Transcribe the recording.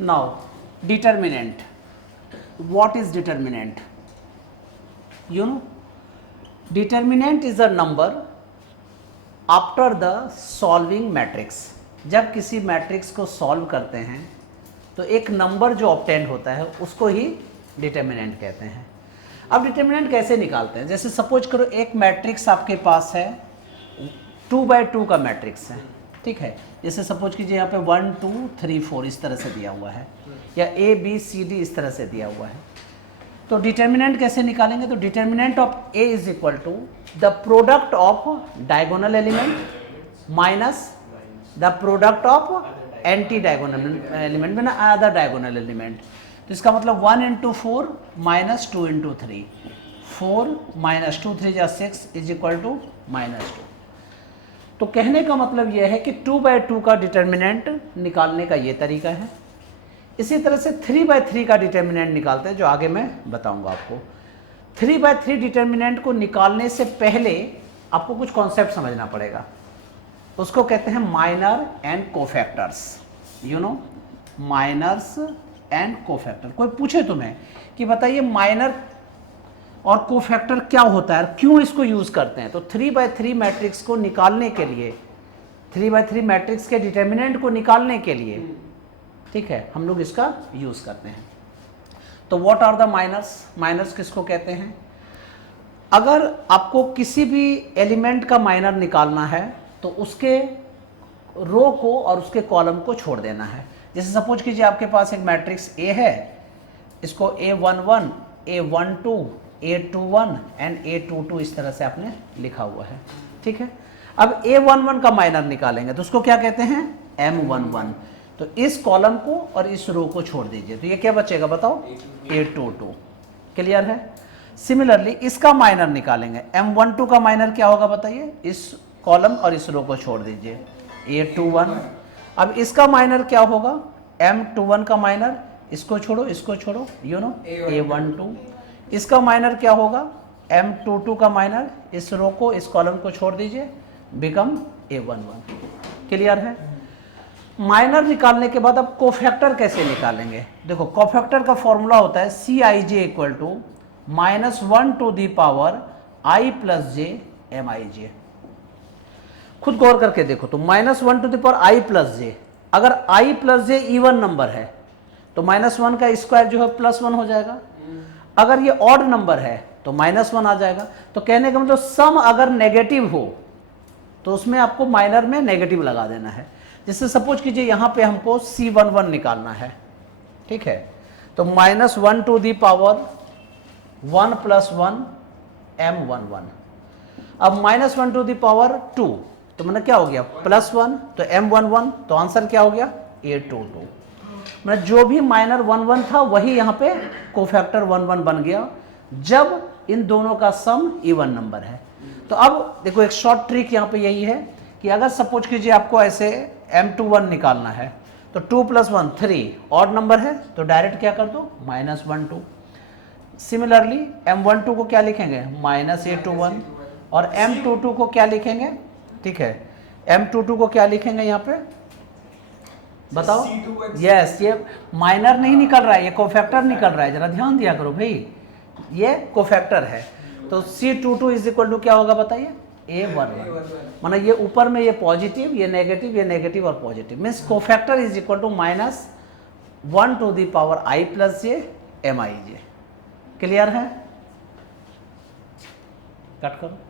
Now determinant, what is determinant? You know, determinant is a number after the solving matrix. जब किसी matrix को solve करते हैं तो एक नंबर जो ऑब्टेन होता है उसको ही डिटर्मिनेंट कहते हैं। अब डिटर्मिनेंट कैसे निकालते हैं? जैसे सपोज करो एक मैट्रिक्स आपके पास है 2x2 का मैट्रिक्स है, ठीक है। जैसे सपोज कीजिए यहाँ पे 1 2 3 4 इस तरह से दिया हुआ है, या A B C D इस तरह से दिया हुआ है। तो डिटर्मिनेंट कैसे निकालेंगे? तो determinant of A is equal to the product of diagonal element minus the product of anti diagonal element में ना अदर डायगोनल एलिमेंट। तो इसका मतलब 1 इंटू 4 माइनस 2 इंटू 3, 4 माइनस 2 3 जा 6 इज इक्वल टू -2। तो कहने का मतलब यह है कि 2x2 का डिटर्मिनेंट निकालने का ये तरीका है। इसी तरह से 3x3 का डिटर्मिनेंट निकालते हैं, जो आगे मैं बताऊंगा आपको। 3x3 डिटर्मिनेंट को निकालने से पहले आपको कुछ कॉन्सेप्ट समझना पड़ेगा। उसको कहते हैं minor and cofactors. You know, minors and cofactor. कोई पूछे तुम्हें कि बताइए माइनर और कोफैक्टर क्या होता है, क्यों इसको यूज करते हैं? तो 3x3 मैट्रिक्स को निकालने के लिए, 3x3 मैट्रिक्स के डिटर्मिनेंट को निकालने के लिए, ठीक है, हम लोग इसका यूज करते हैं। तो what are the minors? Minors किसको कहते हैं? अगर आपको किसी भी एलिमेंट का माइनर निकालना है तो उसके रो को और उसके कॉलम को छोड़ देना है। जैसे सपोज कीजिए आपके पास एक मैट्रिक्स A है, इसको A11 A12 A21 and A22 इस तरह से आपने लिखा हुआ है, ठीक है। अब A11 का माइनर निकालेंगे तो उसको क्या कहते हैं? M11। तो इस कॉलम को और इस रो को छोड़ दीजिए, तो ये क्या बचेगा बताओ? A22। क्लियर है? सिमिलरली इसका माइनर निकालेंगे, M12 का माइनर क्या होगा बताइए? इस कॉलम और इस रो को छोड़ दीजिए, A21। अब इसका माइनर क्या होगा? M21 का माइनर, इसको छोड़ो इसको छोड़ो, यू नो, A12। इसका माइनर क्या होगा? M22 का माइनर, इस रो को इस कॉलम को छोड़ दीजिए, बिकम A11। क्लियर है? माइनर निकालने के बाद अब कोफैक्टर कैसे निकालेंगे? देखो, कोफैक्टर का फॉर्मूला होता है Cij equal to -1 to the power i plus J Mij। खुद गौर करके देखो, तो -1 to the power i plus J, अगर i plus J even number है तो -1 का स्क्वायर जो है +1 हो जाएगा। अगर ये ऑड नंबर है तो -1 आ जाएगा। तो कहने का मतलब सम अगर नेगेटिव हो तो उसमें आपको माइनर में नेगेटिव लगा देना है। जैसे सपोज कीजिए यहाँ पे हमको C11 निकालना है, ठीक है। तो -1 टू दी पावर 1 + 1 M11। अब -1 टू दी पावर 2, तो मतलब क्या हो गया? +1, तो M11। तो आंसर क्या हो गया? A22। मतलब जो भी माइनर 11 था वही यहाँ पे कोफैक्टर 11 बन गया, जब इन दोनों का सम इवन नंबर है। तो अब देखो, एक शॉर्ट ट्रिक यहाँ पे यही है कि अगर सपोज कीजिए आपको ऐसे M21 निकालना है, तो 2 + 1 3 ऑड नंबर है, तो डायरेक्ट क्या कर दो? -12। सिमिलरली M12 को क्या लिखेंगे? -A21। और M22 को क्या लिखेंगे? ठीक है, M22 को क्या लिखेंगे यहाँ पे बताओ? यस, ये माइनर नहीं निकल रहा है, ये कोफैक्टर निकल रहा है, जरा ध्यान दिया करो भाई, ये कोफैक्टर है। तो C22 इज इक्वल टू क्या होगा बताइए? A11। माना ये ऊपर में ये पॉजिटिव, ये नेगेटिव और positive, means cofactor is equal to -1 to the power i plus J Mij। Clear है? कट करो।